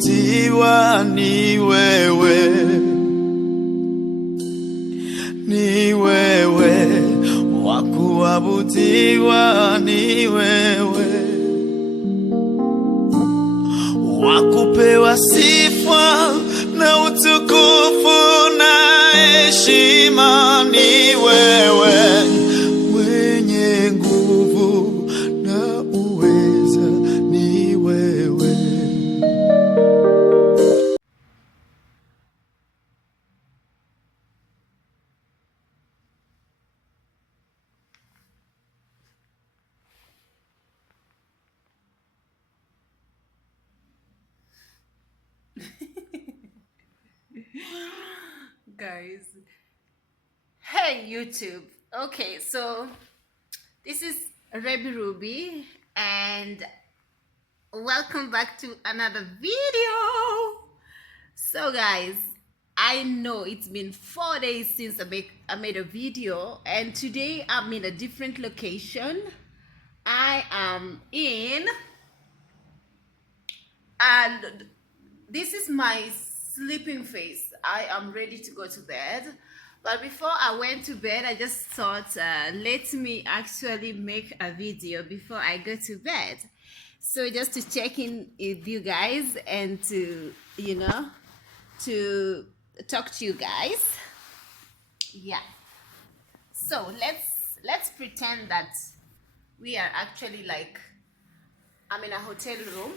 wakuabudiwa ni wewe, ni wewe, wakuabudiwa ni wewe, wakupewa sifa na utukufu na heshima ni wewe, mwenye nguvu na uweza ni wewe. Guys, hey YouTube. Okay, so this is Rebby Ruby and welcome back to another video. So guys, I know it's been 4 days since I made a video, and today I'm in a different location. I am in, and this is my sleeping face. I am ready to go to bed, but before I went to bed, I just thought let me actually make a video before I go to bed, so just to check in with you guys and to, you know, to talk to you guys. Yeah, so let's pretend that we are actually like, I'm in a hotel room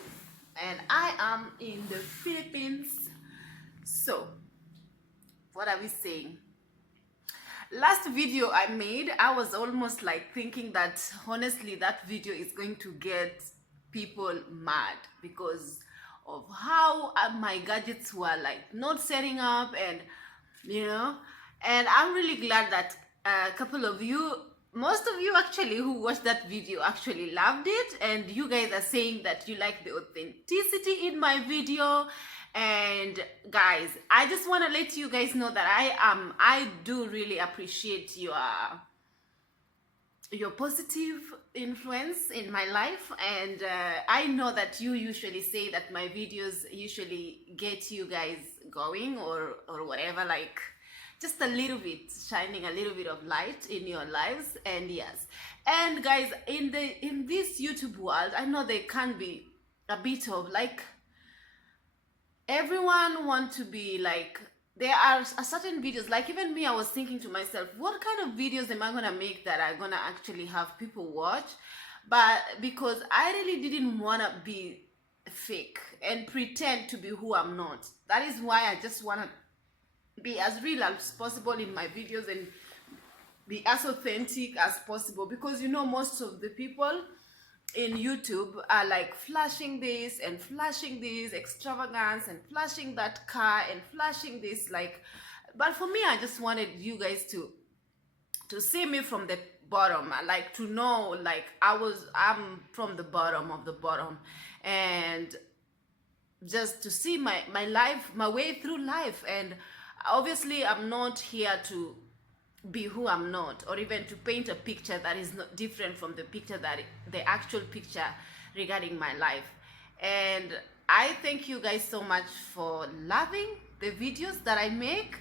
and I am in the Philippines. So what are we saying? Last video I made, I was almost like thinking that honestly that video is going to get people mad because of how my gadgets were like not setting up, and you know, and I'm really glad that a couple of you, most of you actually who watched that video actually loved it, and you guys are saying that you like the authenticity in my video. And guys, I just want to let you guys know that I do really appreciate your positive influence in my life, and I know that you usually say that my videos usually get you guys going or whatever, like just a little bit, shining a little bit of light in your lives. And yes, and guys, in this YouTube world, I know there can be a bit of like, everyone want to be like, there are a certain videos, like even me, I was thinking to myself, what kind of videos am I gonna make that are gonna actually have people watch? But because I really didn't want to be fake and pretend to be who I'm not, that is why I just want to be as real as possible in my videos and be as authentic as possible, because you know, most of the people in YouTube are like flashing this and flashing this extravagance and flashing that car and flashing this, like, but for me, I just wanted you guys to see me from the bottom, like to know, like I'm from the bottom of the bottom, and just to see my life, my way through life. And obviously I'm not here to be who I'm not, or even to paint a picture that is not different from the picture that the actual picture regarding my life. And I thank you guys so much for loving the videos that I make.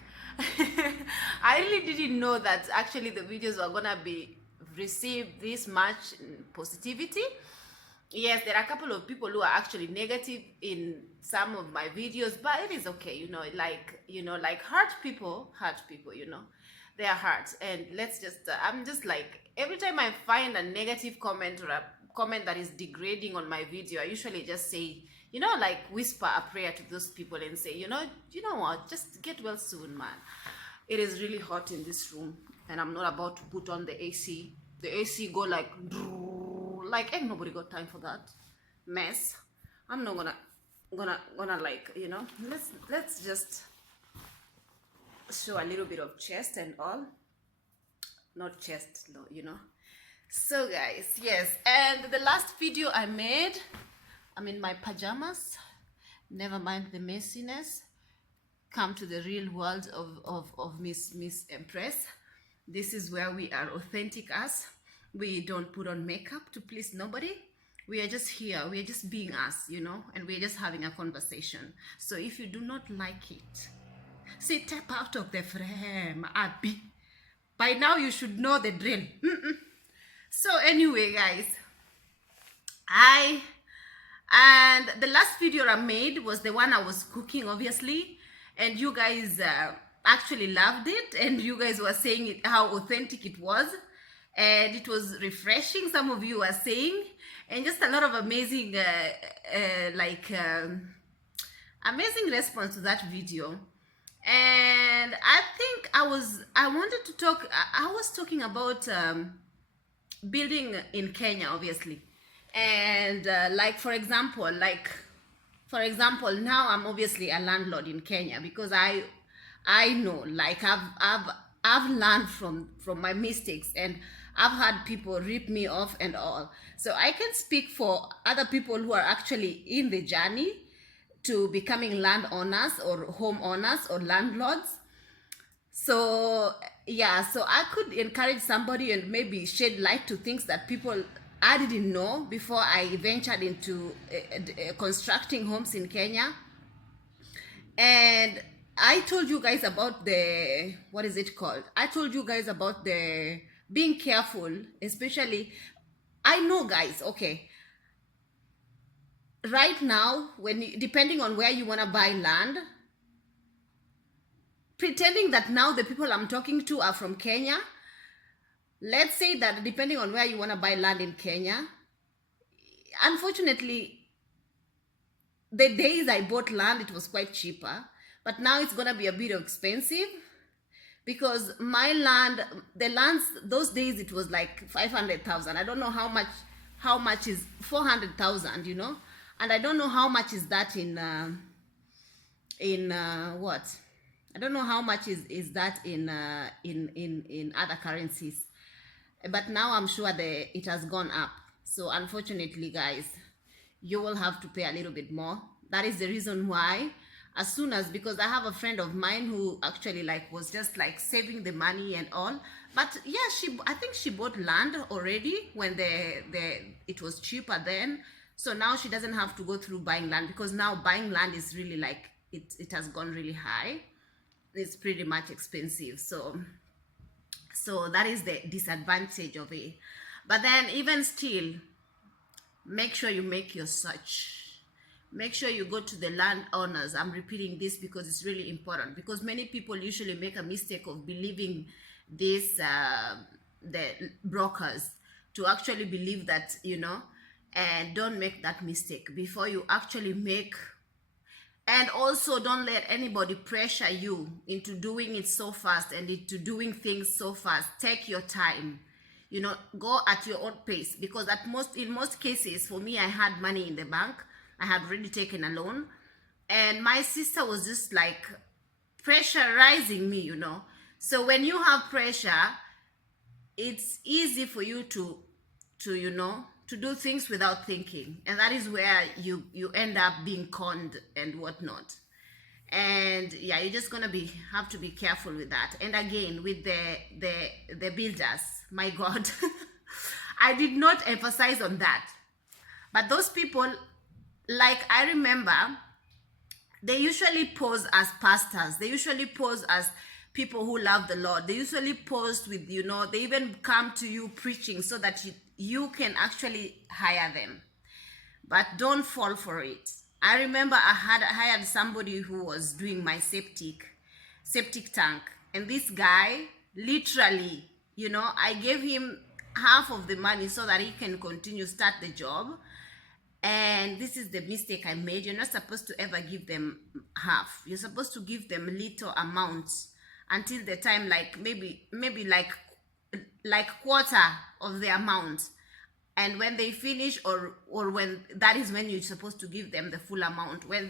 I really didn't know that actually the videos were gonna be received this much positivity. Yes, there are a couple of people who are actually negative in some of my videos, but it is okay, you know, like, you know, like hurt people, you know, they are hurt. And let's just I'm just like, every time I find a negative comment or a comment that is degrading on my video, I usually just say, you know, like whisper a prayer to those people and say, you know what, just get well soon, man. It is really hot in this room, and I'm not about to put on the AC. The AC go like ain't nobody got time for that mess. I'm not gonna like, you know, let's just show a little bit of chest and all, not chest, no, you know. So guys, yes, and the last video I made, I'm in my pajamas. Never mind the messiness. Come to the real world of Miss Empress. This is where we are authentic as. We don't put on makeup to please nobody. We are just here, we are just being us, you know, and we're just having a conversation. So if you do not like it, step out of the frame, Abby. By now you should know the drill. So anyway, guys, and the last video I made was the one I was cooking, obviously, and you guys actually loved it, and you guys were saying it, how authentic it was, and it was refreshing, some of you were saying, and just a lot of amazing amazing response to that video. And I think I was talking about building in Kenya, obviously, and for example, now I'm obviously a landlord in Kenya, because I know, like, I've learned from my mistakes, and I've had people rip me off and all. So I can speak for other people who are actually in the journey to becoming landowners or homeowners or landlords. So yeah, so I could encourage somebody and maybe shed light to things that I didn't know before I ventured into constructing homes in Kenya. And I told you guys about the, what is it called? I told you guys about the being careful, especially, I know, guys, okay, right now, depending on where you want to buy land, pretending that now the people I'm talking to are from Kenya, let's say that depending on where you want to buy land in Kenya, unfortunately, the days I bought land, it was quite cheaper, but now it's going to be a bit expensive, because my land, the lands, those days it was like 500,000. I don't know how much is 400,000, you know, and I don't know how much is that in what? I don't know how much is that in other currencies, but now I'm sure it has gone up. So unfortunately, guys, you will have to pay a little bit more. That is the reason why, because I have a friend of mine who actually was just saving the money and all. But yeah, I think she bought land already when it was cheaper then. So now she doesn't have to go through buying land, because now buying land is really it has gone really high. It's pretty much expensive. So that is the disadvantage of it. But then even still, make sure you make your search. Make sure you go to the landowners. I'm repeating this because it's really important, because many people usually make a mistake of believing this, the brokers, to actually believe that, you know, and don't make that mistake before you actually make. And also, don't let anybody pressure you into doing it so fast and into doing things so fast. Take your time, you know, go at your own pace, because in most cases, for me, I had money in the bank. I had already taken a loan, and my sister was just pressurizing me, you know. So when you have pressure, it's easy for you to you know, to do things without thinking, and that is where you end up being conned and whatnot. And yeah, you're just gonna have to be careful with that. And again, with the builders, my God, I did not emphasize on that, but those people, I remember, they usually pose as pastors, they usually pose as people who love the Lord, they usually pose with, you know, they even come to you preaching so that you can actually hire them. But don't fall for it. I remember I hired somebody who was doing my septic tank, and this guy, literally, you know, I gave him half of the money so that he can start the job. And this is the mistake I made. You're not supposed to ever give them half. You're supposed to give them little amounts until the time, maybe quarter of the amount. And when they finish, or when, that is when you're supposed to give them the full amount. When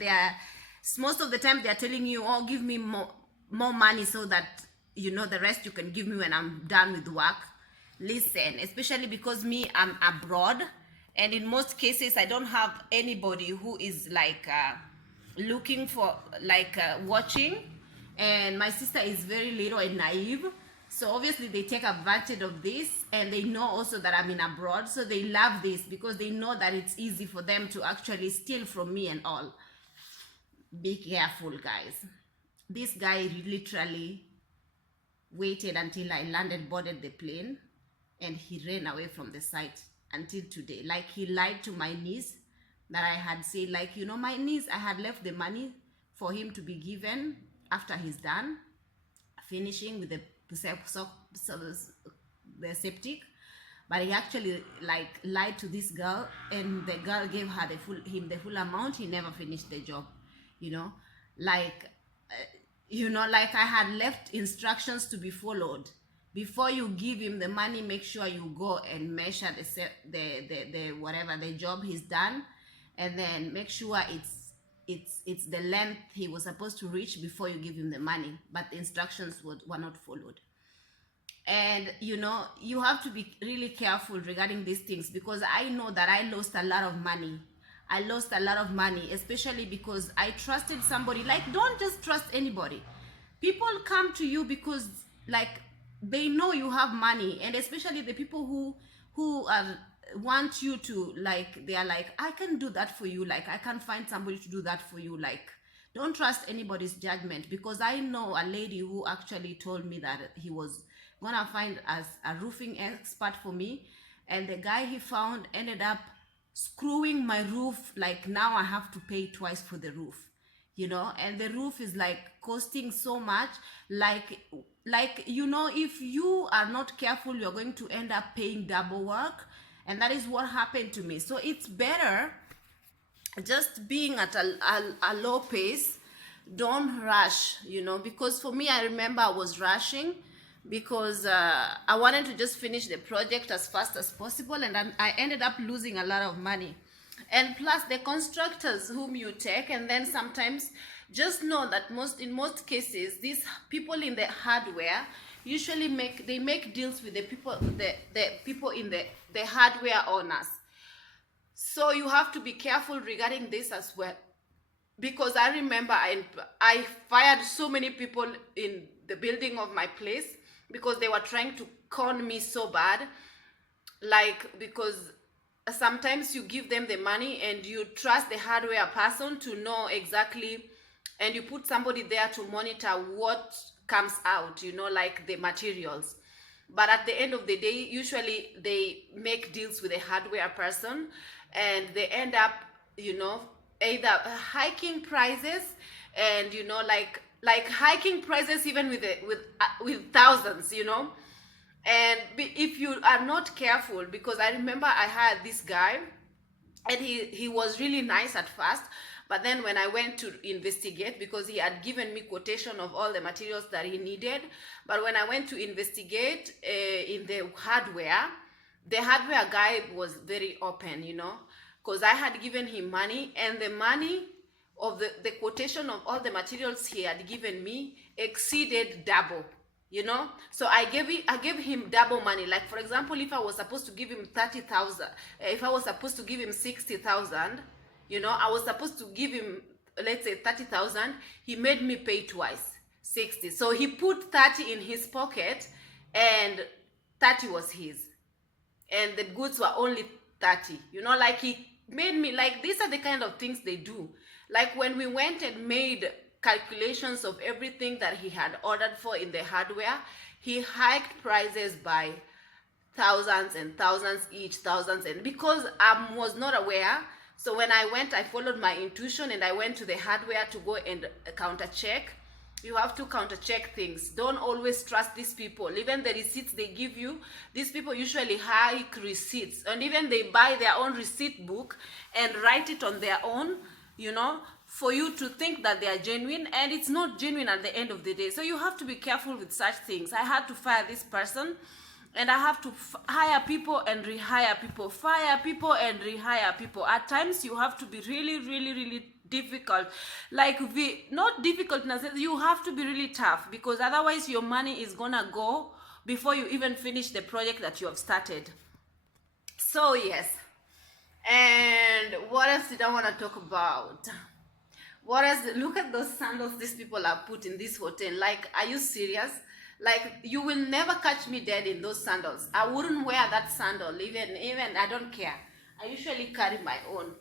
most of the time they're telling you, oh, give me more money so that, you know, the rest you can give me when I'm done with work. Listen, especially because I'm abroad, and in most cases I don't have anybody who is looking for watching, and my sister is very little and naive. So obviously they take advantage of this, and they know also that I'm in abroad, so they love this because they know that it's easy for them to actually steal from me and all. Be careful, guys. This guy literally waited until I landed, boarded the plane, and he ran away from the site until today. Like, he lied to my niece that I had said, like, you know, my niece, I had left the money for him to be given after he's done finishing with the septic, but he actually like lied to this girl, and the girl gave her him the full amount. He never finished the job, you know, like like I had left instructions to be followed. Before you give him the money, make sure you go and measure the whatever the job he's done, and then make sure it's the length he was supposed to reach before you give him the money. But the instructions were not followed. And you have to be really careful regarding these things, because I know that I lost a lot of money. Especially because I trusted somebody. Like, don't just trust anybody. People come to you because like they know you have money, and especially the people who want you to, like, they are like, I can do that for you, like I can find somebody to do that for you. Like, don't trust anybody's judgment, because I know a lady who actually told me that he was gonna find as a roofing expert for me, and the guy he found ended up screwing my roof. Like, now I have to pay twice for the roof, and the roof is like costing so much. Like if you are not careful, you're going to end up paying double work, and that is what happened to me. So it's better just being at a low pace. Don't rush, because for me, I remember I was rushing because I wanted to just finish the project as fast as possible, and I ended up losing a lot of money. And plus the constructors whom you take, and then sometimes just know that in most cases, these people in the hardware usually make deals with the people in the hardware owners. So you have to be careful regarding this as well, because I remember I fired so many people in the building of my place because they were trying to con me so bad. Like, because sometimes you give them the money and you trust the hardware person to know exactly, and you put somebody there to monitor what comes out, like the materials. But at the end of the day, usually they make deals with a hardware person, and they end up, either hiking prices, and like hiking prices even with thousands, and if you are not careful, because I remember I had this guy, and he was really nice at first, but then when I went to investigate, because he had given me quotation of all the materials that he needed, but when I went to investigate in the hardware guy was very open, because I had given him money, and the money of the quotation of all the materials he had given me exceeded double, so I gave him double money. Like, for example, if I was supposed to give him 30,000, if I was supposed to give him 60,000, I was supposed to give him, let's say, 30,000. He made me pay twice, 60. So he put 30 in his pocket, and 30 was his, and the goods were only 30. Like, he made me, like, these are the kind of things they do. Like, when we went and made calculations of everything that he had ordered for in the hardware, he hiked prices by thousands and thousands each, and because I was not aware, so when I went, I followed my intuition, and I went to the hardware to go and counter check. You have to counter check things. Don't always trust these people. Even the receipts they give you, these people usually hike receipts, and even they buy their own receipt book and write it on their own, for you to think that they are genuine, and it's not genuine at the end of the day. So you have to be careful with such things. I had to fire this person, and I have to hire people and rehire people, fire people and rehire people. At times you have to be really, really, really difficult. Like, not difficult in a sense, you have to be really tough, because otherwise your money is gonna go before you even finish the project that you have started. So yes. And what else did I want to talk about? What else? Look at those sandals these people are put in this hotel. Like, are you serious? Like, you will never catch me dead in those sandals. I wouldn't wear that sandal, even I don't care. I usually carry my own.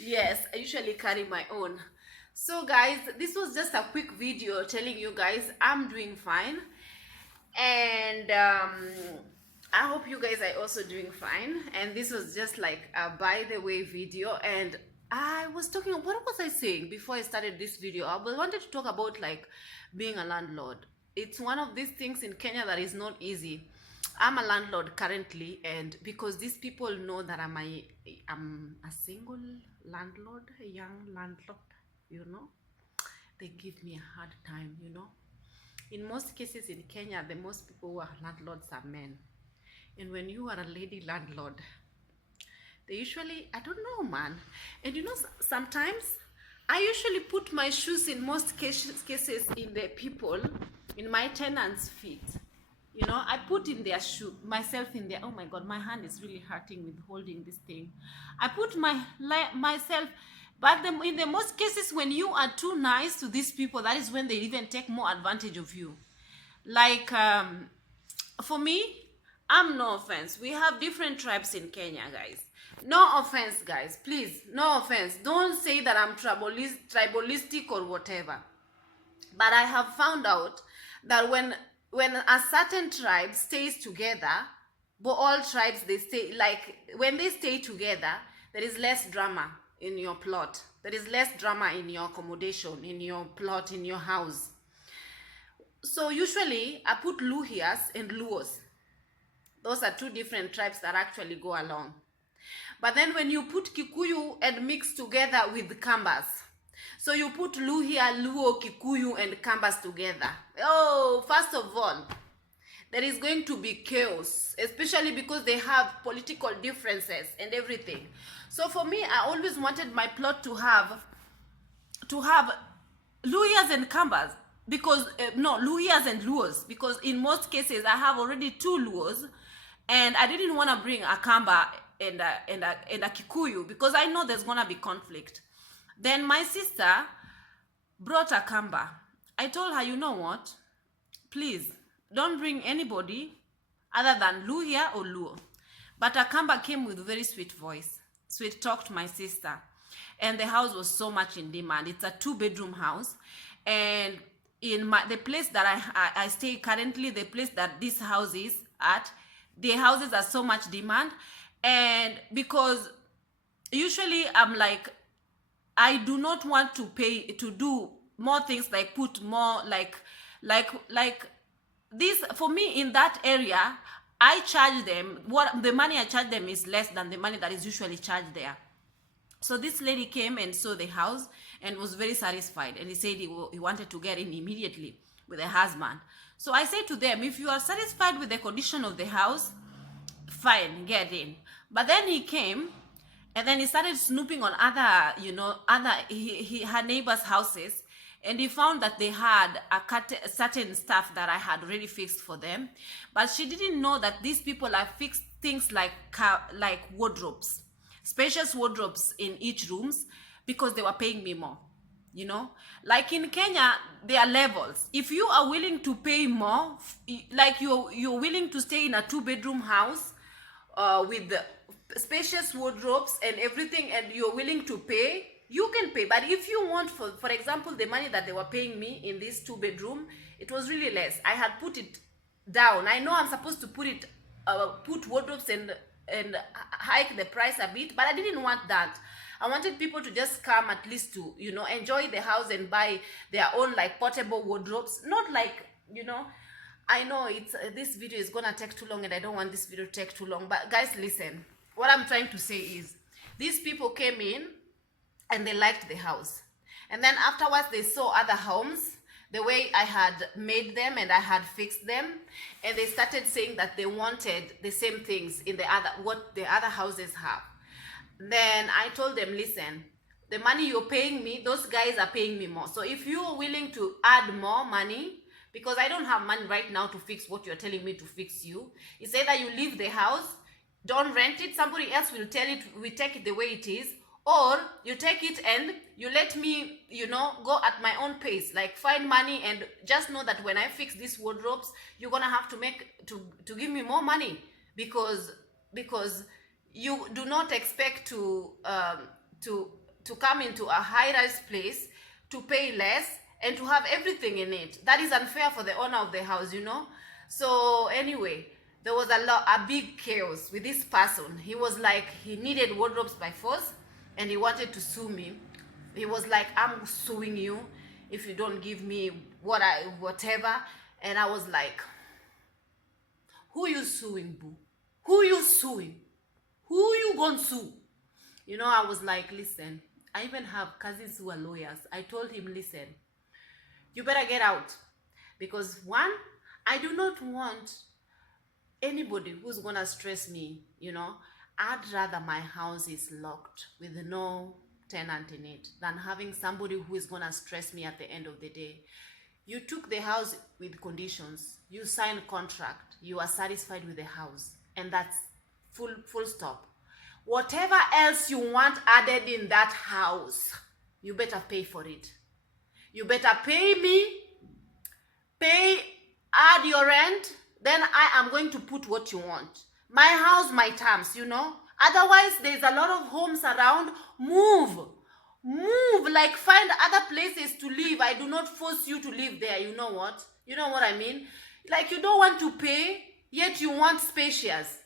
Yes, I usually carry my own. So guys, this was just a quick video telling you guys I'm doing fine, and I hope you guys are also doing fine. And this was just like a by the way video. And I was talking, what was I saying before I started this video? I wanted to talk about like being a landlord. It's one of these things in Kenya that is not easy. I'm a landlord currently, and because these people know that I'm a single landlord, a young landlord, you know, they give me a hard time, you know. In most cases in Kenya, the most people who are landlords are men. And when you are a lady landlord, they usually, I don't know, man. And you know, sometimes I usually put my shoes in most cases in the people, in my tenants' feet. You know, I put in their shoe, myself in their, oh my God, my hand is really hurting with holding this thing. I put myself, but in the most cases when you are too nice to these people, that is when they even take more advantage of you. Like, for me, I'm no offense. We have different tribes in Kenya, guys. No offense, guys. Please, no offense. Don't say that I'm tribalistic or whatever. But I have found out that when a certain tribe stays together, but all tribes, they stay, like, when they stay together, there is less drama in your plot. There is less drama in your accommodation, in your plot, in your house. So usually, I put Luhyas and Luos. Those are two different tribes that actually go along. But then when you put Kikuyu and mix together with Kambas, so you put Luhya, Luo, Kikuyu, and Kambas together. Oh, first of all, there is going to be chaos, especially because they have political differences and everything. So for me, I always wanted my plot to have Luhyas and Kambas, because no, Luhyas and Luos, because in most cases I have already two Luos, and I didn't want to bring a Kamba and a Kikuyu because I know there's gonna be conflict. Then my sister brought a Kamba. I told her, you know what? Please, don't bring anybody other than Luhya or Luo. But a Kamba came with a very sweet voice. Sweet talked my sister. And the house was so much in demand. It's a 2-bedroom house. And in the place that I stay currently, the place that this house is at, the houses are so much demand. And because usually I'm like, I do not want to pay to do more things, like put more like this. For me in that area, I charge them, what the money I charge them is less than the money that is usually charged there. So this lady came and saw the house and was very satisfied, and he said he wanted to get in immediately with her husband. So I said to them, if you are satisfied with the condition of the house, fine, get in. But then he came, and then he started snooping on other, you know, her neighbors' houses, and he found that they had certain stuff that I had already fixed for them. But she didn't know that these people have fixed things like wardrobes, spacious wardrobes in each rooms, because they were paying me more. You know, like in Kenya, there are levels. If you are willing to pay more, like you're willing to stay in a 2-bedroom house with the spacious wardrobes and everything, and you're willing to pay, you can pay. But if you want, for example, the money that they were paying me in this 2-bedroom, it was really less. I had put it down. I know I'm supposed to put wardrobes and hike the price a bit, but I didn't want that. I wanted people to just come at least to, you know, enjoy the house and buy their own like portable wardrobes. Not like, you know, I know it's this video is gonna take too long, and I don't want this video to take too long. But guys, listen. What I'm trying to say is, these people came in and they liked the house. And then afterwards they saw other homes, the way I had made them and I had fixed them. And they started saying that they wanted the same things in what the other houses have. Then I told them, listen, the money you're paying me, those guys are paying me more. So if you're willing to add more money, because I don't have money right now to fix what you're telling me to fix you, it's either you leave the house, don't rent it, somebody else will tell it, we take it the way it is, or you take it and you let me, you know, go at my own pace, like find money, and just know that when I fix these wardrobes, you're gonna have to give me more money, because you do not expect to come into a high-rise place to pay less and to have everything in it. That is unfair for the owner of the house, you know. So anyway, there was a big chaos with this person. He was like, he needed wardrobes by force, and he wanted to sue me. He was like, I'm suing you if you don't give me whatever. And I was like, who you suing, boo? Who you suing? Who you gonna sue? You know, I was like, listen, I even have cousins who are lawyers. I told him, listen, you better get out. Because one, I do not want anybody who's gonna stress me, you know. I'd rather my house is locked with no tenant in it than having somebody who is gonna stress me at the end of the day. You took the house with conditions. You signed contract. You are satisfied with the house. And that's full stop. Whatever else you want added in that house, you better pay for it. You better pay me, add your rent, then I am going to put what you want. My house, my terms, you know. Otherwise, there's a lot of homes around. Move, like find other places to live. I do not force you to live there. You know what I mean? Like, you don't want to pay, yet you want spacious.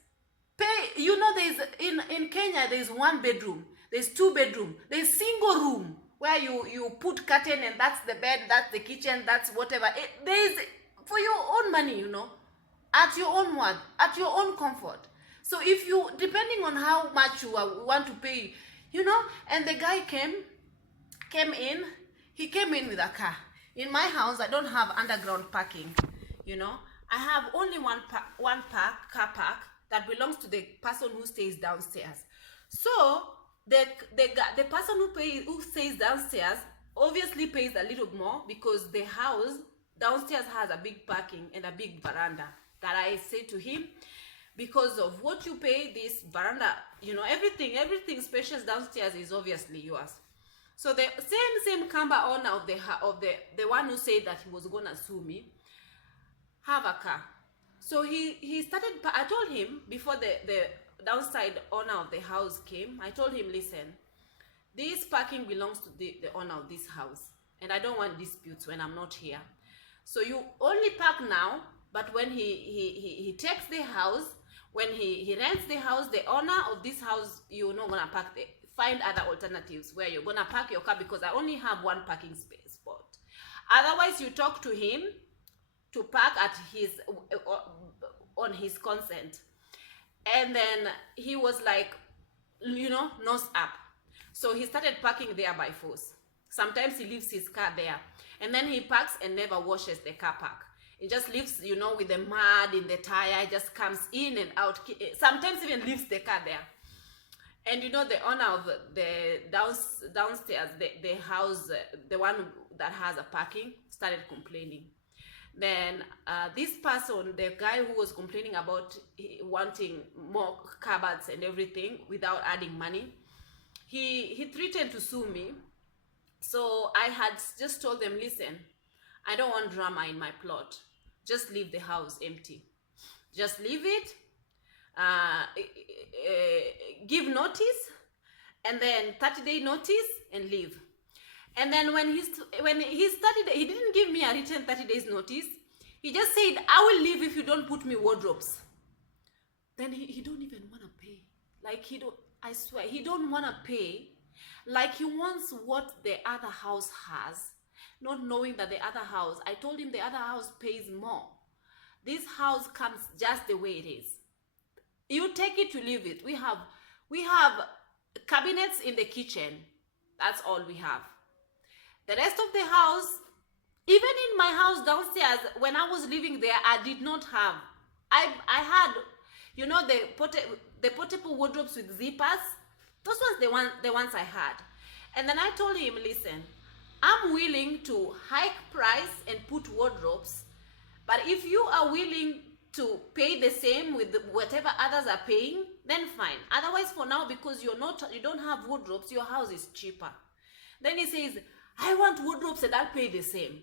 Pay, you know, there's in Kenya, there's 1 bedroom, there's 2 bedroom, there's single room where you put curtain and that's the bed, that's the kitchen, that's whatever. There's for your own money, you know, at your own word, at your own comfort. So if you, depending on how much you want to pay, you know. And the guy came in, he came in with a car. In my house, I don't have underground parking, you know. I have only one car park that belongs to the person who stays downstairs. So the person who stays downstairs obviously pays a little more, because the house downstairs has a big parking and a big veranda. That I say to him, because of what you pay, this veranda, you know, everything spacious downstairs is obviously yours. So the same Kamba owner of the one who said that he was gonna sue me, have a car. So he started. I told him, before the downside owner of the house came, I told him, listen, this parking belongs to the owner of this house, and I don't want disputes when I'm not here. So you only park now, but when he takes the house, when he rents the house, the owner of this house, you're not gonna park there. Find other alternatives where you're gonna park your car, because I only have 1 parking space spot. Otherwise, you talk to him to park at on his consent. And then he was like, you know, nose up. So he started parking there by force. Sometimes he leaves his car there, and then he parks and never washes the car park. It just leaves, you know, with the mud in the tire. It just comes in and out. Sometimes even leaves the car there. And you know, the owner of the downstairs, the house, the one that has a parking, started complaining. Then this person, the guy who was complaining about wanting more cupboards and everything without adding money, he threatened to sue me. So I had just told them, listen, I don't want drama in my plot. Just leave the house empty. Just leave it. Give notice, and then 30-day notice, and leave. And then when he started, he didn't give me a written 30 days notice. He just said, I will leave if you don't put me wardrobes. Then he don't even want to pay. Like, I swear, he don't want to pay. Like, he wants what the other house has, not knowing that the other house, I told him the other house pays more. This house comes just the way it is. You take it, you leave it. We have cabinets in the kitchen. That's all we have. The rest of the house, even in my house downstairs, when I was living there, I did not have. I had, you know, the portable wardrobes with zippers. Those ones, the ones I had. And then I told him, listen, I'm willing to hike price and put wardrobes, but if you are willing to pay the same with whatever others are paying, then fine. Otherwise, for now, because you don't have wardrobes, your house is cheaper. Then he says, I want wardrobes and I'll pay the same.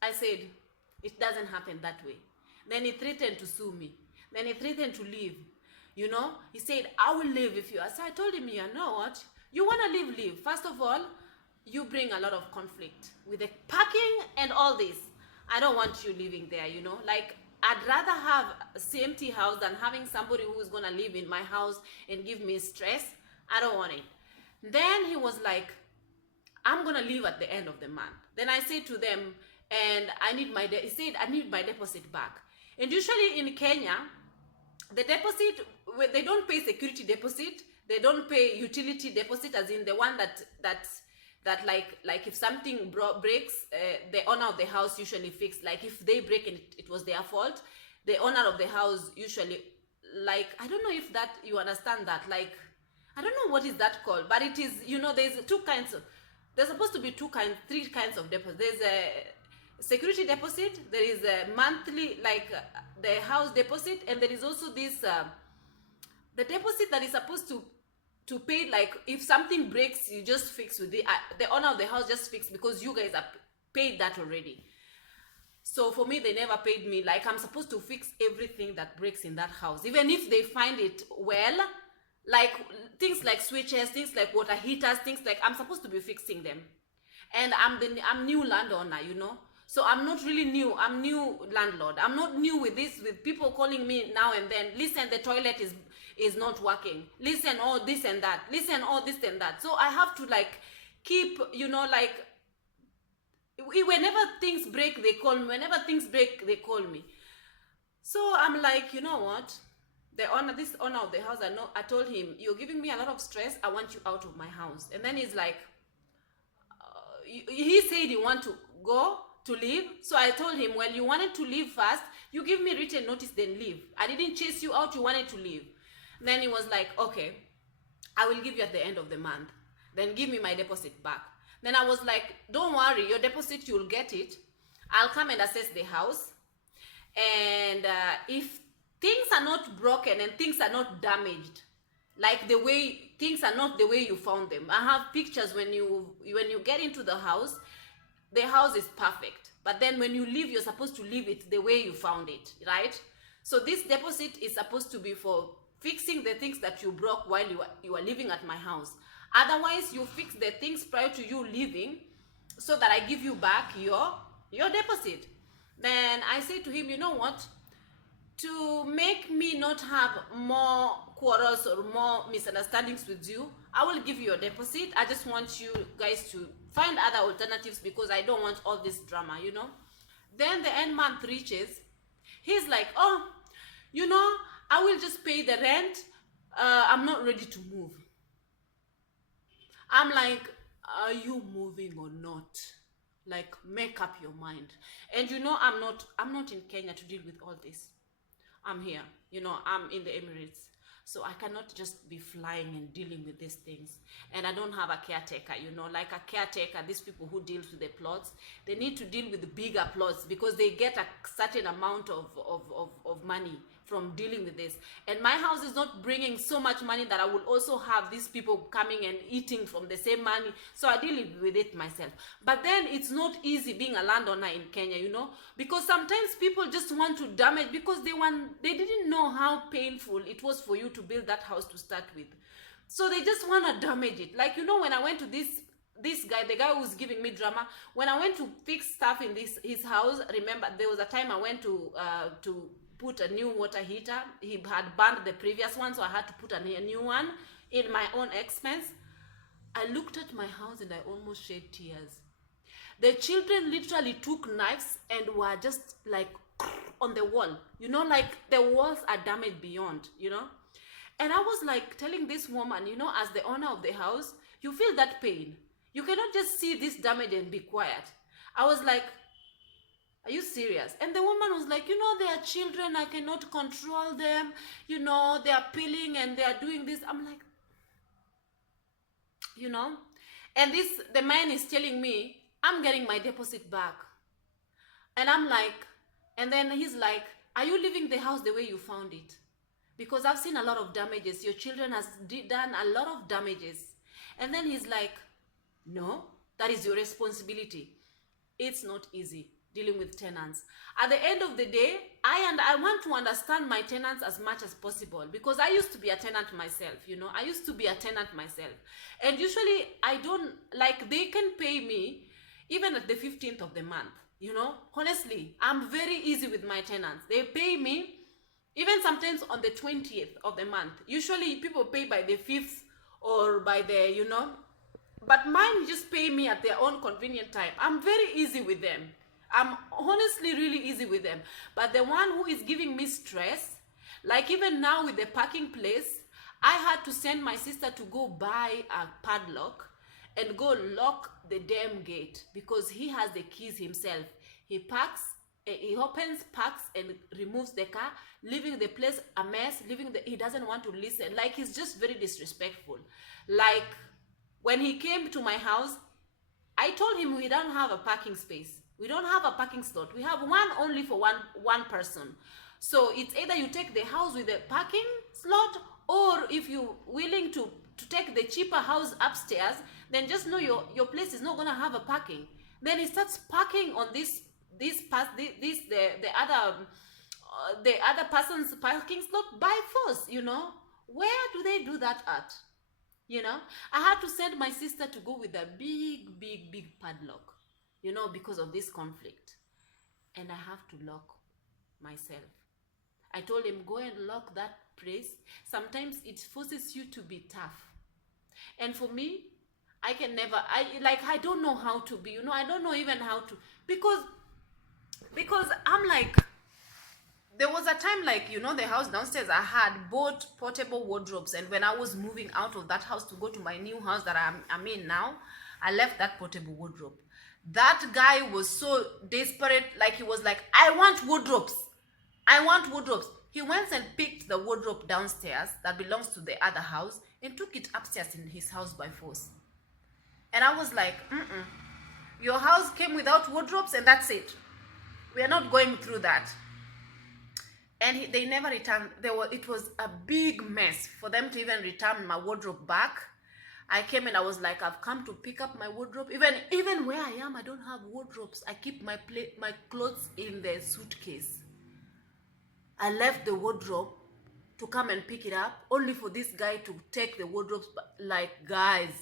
I said, it doesn't happen that way. Then he threatened to sue me. Then he threatened to leave. You know, he said, I will leave if you are. So I told him, you know what? You want to leave, leave. First of all, you bring a lot of conflict with the parking and all this. I don't want you living there, you know. Like, I'd rather have a empty house than having somebody who is going to live in my house and give me stress. I don't want it. Then he was like, I'm going to leave at the end of the month. Then I said to them, and he said, I need my deposit back. And usually in Kenya, the deposit, they don't pay security deposit. They don't pay utility deposit, as in the one that like if something breaks, the owner of the house usually fix. Like if they break and it was their fault, the owner of the house usually, like, I don't know if that you understand that, like, I don't know what is that called, but it is, you know, there's supposed to be three kinds of deposit. There's a security deposit, there is a monthly, like the house deposit, and there is also this the deposit that is supposed to pay, like if something breaks, you just fix with the owner of the house, just fix, because you guys are paid that already. So for me, they never paid me. Like, I'm supposed to fix everything that breaks in that house, even if they find it well, like things like switches, things like water heaters, things like, I'm supposed to be fixing them. And I'm new landowner, you know. So I'm not really new. I'm new landlord. I'm not new with this, with people calling me now and then. Listen, the toilet is not working. Listen, all this and that. Listen, all this and that. So I have to, like, keep, you know, like, whenever things break, they call me. Whenever things break, they call me. So I'm like, you know what? This owner of the house, I told him, you're giving me a lot of stress. I want you out of my house. And then he's like, he said he want to leave. So I told him, well, you wanted to leave first. You give me written notice, then leave. I didn't chase you out. You wanted to leave. Then he was like, okay, I will give you at the end of the month. Then give me my deposit back. Then I was like, don't worry, your deposit, you'll get it. I'll come and assess the house. And if things are not broken and things are not damaged, like the way things are not the way you found them. I have pictures when you get into the house is perfect. But then when you leave, you're supposed to leave it the way you found it, right? So this deposit is supposed to be for fixing the things that you broke while you are living at my house. Otherwise, you fix the things prior to you leaving so that I give you back your deposit. Then I say to him, you know what? To make me not have more quarrels or more misunderstandings with you, I will give you your deposit. I just want you guys to find other alternatives because I don't want all this drama, you know. Then the end month reaches. He's like, oh, you know, I will just pay the rent. I'm not ready to move. I'm like, are you moving or not? Like, make up your mind. And you know, I'm not in Kenya to deal with all this. I'm here, you know, I'm in the Emirates. So I cannot just be flying and dealing with these things. And I don't have a caretaker, you know, like a caretaker, these people who deal with the plots, they need to deal with the bigger plots because they get a certain amount of money from dealing with this. And my house is not bringing so much money that I will also have these people coming and eating from the same money. So I deal with it myself. But then it's not easy being a landowner in Kenya, you know, because sometimes people just want to damage because they didn't know how painful it was for you to build that house to start with. So they just want to damage it. Like, you know, when I went to this guy, the guy who's giving me drama, when I went to fix stuff in his house, remember there was a time I went to put a new water heater. He had burned the previous one, so I had to put a new one in my own expense. I looked at my house and I almost shed tears. The children literally took knives and were just like on the wall, you know, like the walls are damaged beyond, you know. And I was like telling this woman, you know, as the owner of the house, you feel that pain. You cannot just see this damage and be quiet. I was like, are you serious? And the woman was like, you know, they are children, I cannot control them, you know, they are peeling and they are doing this. I'm like, you know, and the man is telling me, I'm getting my deposit back. And I'm like, and then he's like, are you leaving the house the way you found it? because I've seen a lot of damages. Your children has done a lot of damages. And then he's like, no, that is your responsibility. It's not easy dealing with tenants. At the end of the day, I want to understand my tenants as much as possible, because I used to be a tenant myself, you know. I used to be a tenant myself. And usually I don't, like, they can pay me even at the 15th of the month, you know. Honestly, I'm very easy with my tenants. They pay me even sometimes on the 20th of the month. Usually people pay by the 5th or by the, you know, but mine just pay me at their own convenient time. I'm very easy with them. I'm honestly really easy with them. But the one who is giving me stress, like even now with the parking place, I had to send my sister to go buy a padlock and go lock the damn gate, because he has the keys himself. He parks, he opens, parks, and removes the car, leaving the place a mess, he doesn't want to listen. Like, he's just very disrespectful. Like, when he came to my house, I told him we don't have a parking space. We don't have a parking slot. We have one only for one person. So it's either you take the house with the parking slot, or if you're willing to take the cheaper house upstairs, then just know your place is not gonna have a parking. Then he starts parking on the other person's parking slot by force, you know. Where do they do that at? You know, I had to send my sister to go with a big padlock, you know, because of this conflict. And I have to lock myself. I told him, go and lock that place. Sometimes it forces you to be tough. And for me, I can never, I don't know how to be, you know, I don't know even how to, because I'm like, there was a time, like, you know, the house downstairs, I had bought portable wardrobes, and when I was moving out of that house to go to my new house that I'm in now, I left that portable wardrobe. That guy was so desperate, like, he was like, I want wardrobes. He went and picked the wardrobe downstairs that belongs to the other house and took it upstairs in his house by force. And I was like, your house came without wardrobes and that's it. We are not going through that. And they never returned. It was a big mess for them to even return my wardrobe back. I came and I was like, I've come to pick up my wardrobe. Even where I am, I don't have wardrobes. I keep my clothes in the suitcase. I left the wardrobe to come and pick it up, only for this guy to take the wardrobes. Like, guys,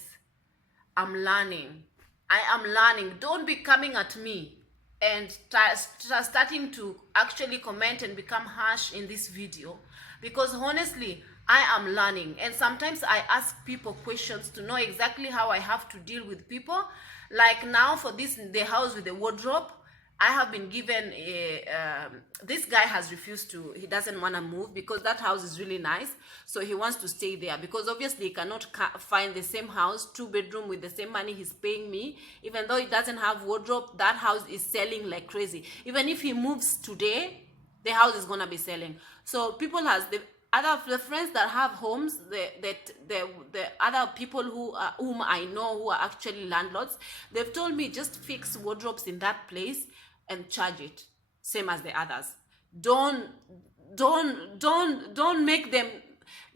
I'm learning. I am learning. Don't be coming at me and starting to actually comment and become harsh in this video, because honestly, I am learning. And sometimes I ask people questions to know exactly how I have to deal with people. Like now for the house with the wardrobe, I have been given this guy has refused to, he doesn't want to move because that house is really nice. So he wants to stay there because obviously he cannot find the same house, 2-bedroom with the same money he's paying me. Even though it doesn't have wardrobe, that house is selling like crazy. Even if he moves today, the house is going to be selling. So people the friends that have homes, the other people whom I know who are actually landlords, they've told me just fix wardrobes in that place and charge it same as the others. Don't make them,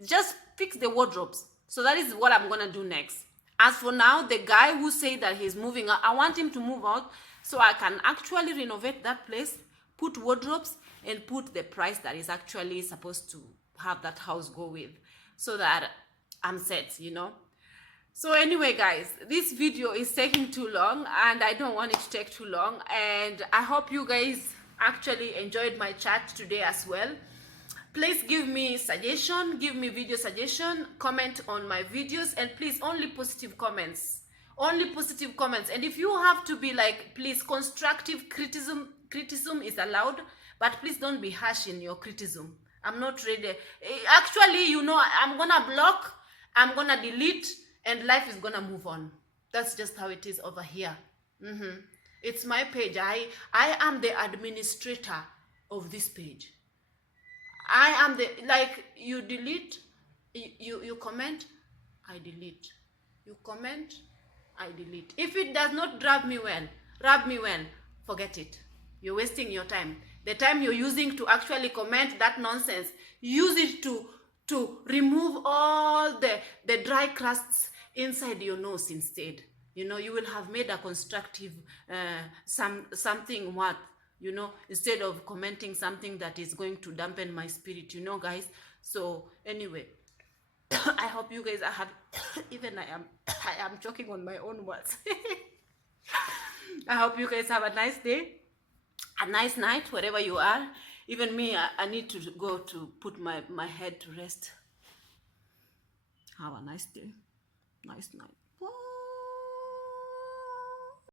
just fix the wardrobes. So that is what I'm gonna do next. As for now, the guy who said that he's moving out, I want him to move out so I can actually renovate that place, put wardrobes, and put the price that is actually supposed to have that house go with, so that I'm set, you know. So anyway, guys, this video is taking too long and I don't want it to take too long, and I hope you guys actually enjoyed my chat today as well. Please give me suggestion, give me video suggestion, comment on my videos, and please only positive comments. Only positive comments. And if you have to be like, please, constructive criticism is allowed, but please don't be harsh in your criticism. I'm not ready. Actually, you know, I'm gonna block, I'm gonna delete, and life is gonna move on. That's just how it is over here. It's my page. I am the administrator of this page. I am the, like, you delete, you comment, I delete. You comment, I delete. If it does not rub me well, forget it. You're wasting your time. The time you're using to actually comment that nonsense, use it to remove all the dry crusts inside your nose instead. You know, you will have made a constructive something worth, you know, instead of commenting something that is going to dampen my spirit, you know, guys. So anyway, I hope you guys are happy. Even I am choking on my own words. I hope you guys have a nice day, a nice night, wherever you are. Even me, I need to go to put my head to rest. Have a nice day, nice night.